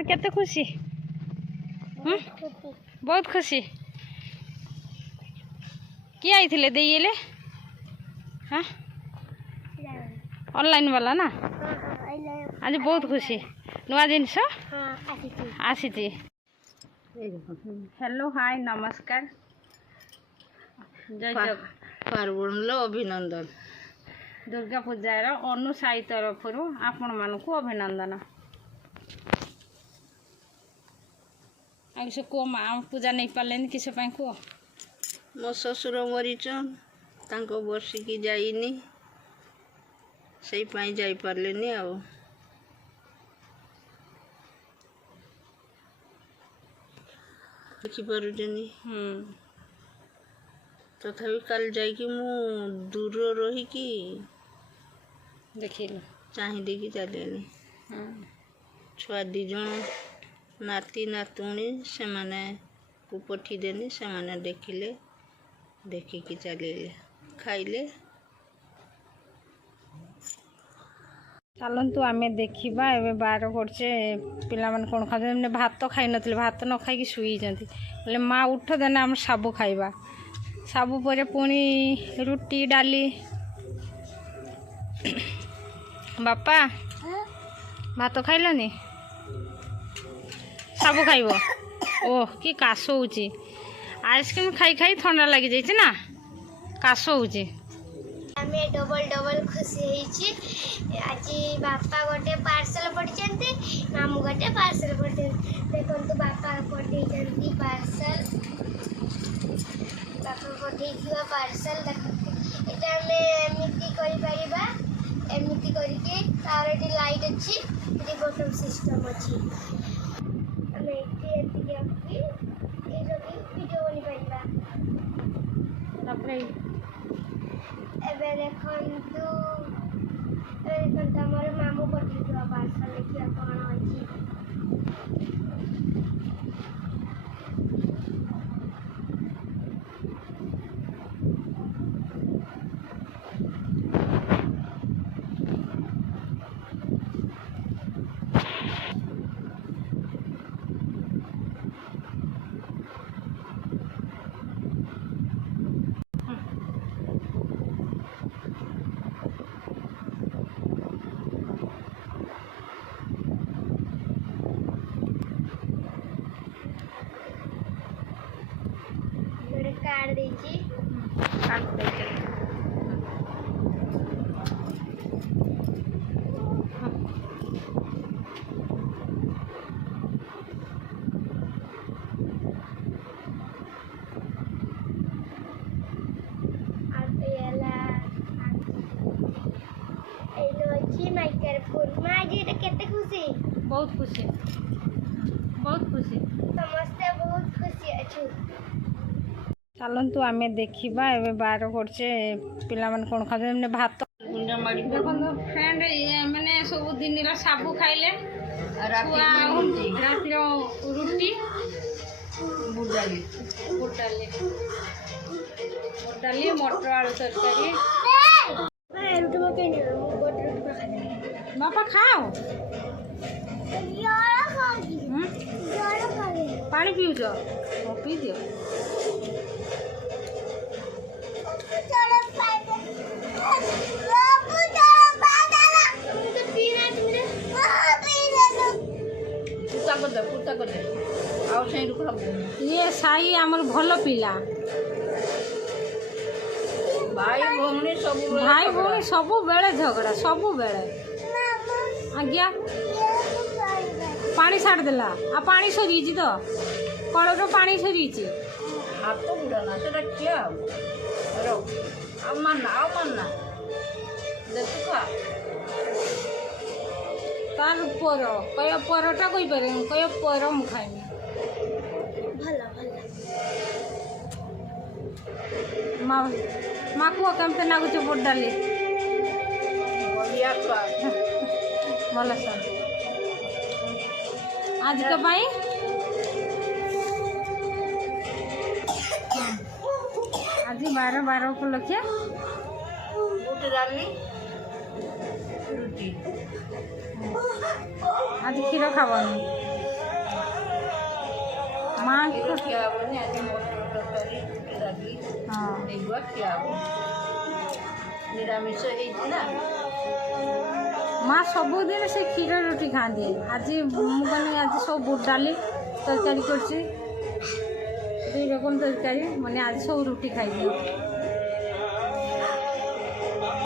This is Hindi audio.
आज केते खुशी बहुत खुशी किए आइथिले देइले हाँ ऑनलाइन वाला ना आज बहुत खुशी नुआ जिनस आसी हेलो हाय नमस्कार जय जग पार्वण अभिनंदन दुर्गा पूजार अनुसाई तरफ आपण मानक अभिनंदन किस कह माँ पूजा नहीं पारे किस कह मो ससुर मरीचन बर्षिकी जाइनी से जाई पारे आ देखिपारे तथापि काल जाकि मु दूर रहीकि देखिल चाहिए कि चले छुआ दिज नाती नातुणी से माने को पठीदेनी से माने देखिले देखिकी चले खाइले चलतु आम देखा ए बार करचे पिला कौन खाते भात खाई नी भात न खाई शुई बोले माँ उठ देना आम साबु खाइबा साबु पर पुणी रुटी डाली बापा भात खाइलनी साबु खाइब ओह कि काश हो आइसक्रीम खाई खाई ठंडा लगी जाइए ना काश हो डबल डबल खुशी आज बापा गोटे पार्सल पठिंट मामू गोटे पार्सल पठिंट देखो बापा पठे पार्सल बापा पठे पार्सल एटा एमती एमती करके तार ये लाइट अच्छी बटन सिस्टम अच्छी वीडियो बनी पार एबे देखंतु हमर मामू पठे पार्सल देखिया कौन अच्छी कार्ड दीजिए काट दे खुशी बहुत खुशी समस्ते बहुत खुशी अच्छी चलतु आम देखा ए बार करचे पिला कौन खाते भात देखो फ्रेंड मैंने सब दिन साबु खाइले रातिर रुटी बुट डाली मटर आलू तरकारी बापा खाओ पानी पीउच पी दियो ये साई आमर भल पिला भाई भौणी सब बेले झगड़ा सब बेले आज्ञा पानी छाड़ देला आ पानी सरी तो कल पानी सरी हाथ बुड़ाना से क्या मानना देखु खा तार पर कह परटा कही पारे कह पर मु खाइमी माँ माँ को कमते नागुच बुट डाली भल सर आज के पाई आज 12 उपलक्ष बुट डाली रुटी आज क्षीर खावानी ମାଆଙ୍କ ଖିଆ ହେବନି ଆଜି ମଟର ତରକାରୀ ଡାଲି ହଁ ଏଗୁଆ ଖିଆ ହେବ ନିରାମିଷ ହେଇଛି ନା। ମା ସବୁଦିନ ସେ କ୍ଷୀର ରୁଟି ଖାଆନ୍ତି। ଆଜି ମୁଁ କହିଲି ଆଜି ସବୁ ବୁଟ ଡାଲି ତରକାରୀ କରିଛି 2 ରକମ ତରକାରୀ ମାନେ ଆଜି ସବୁ ରୁଟି ଖାଇଦିଅ।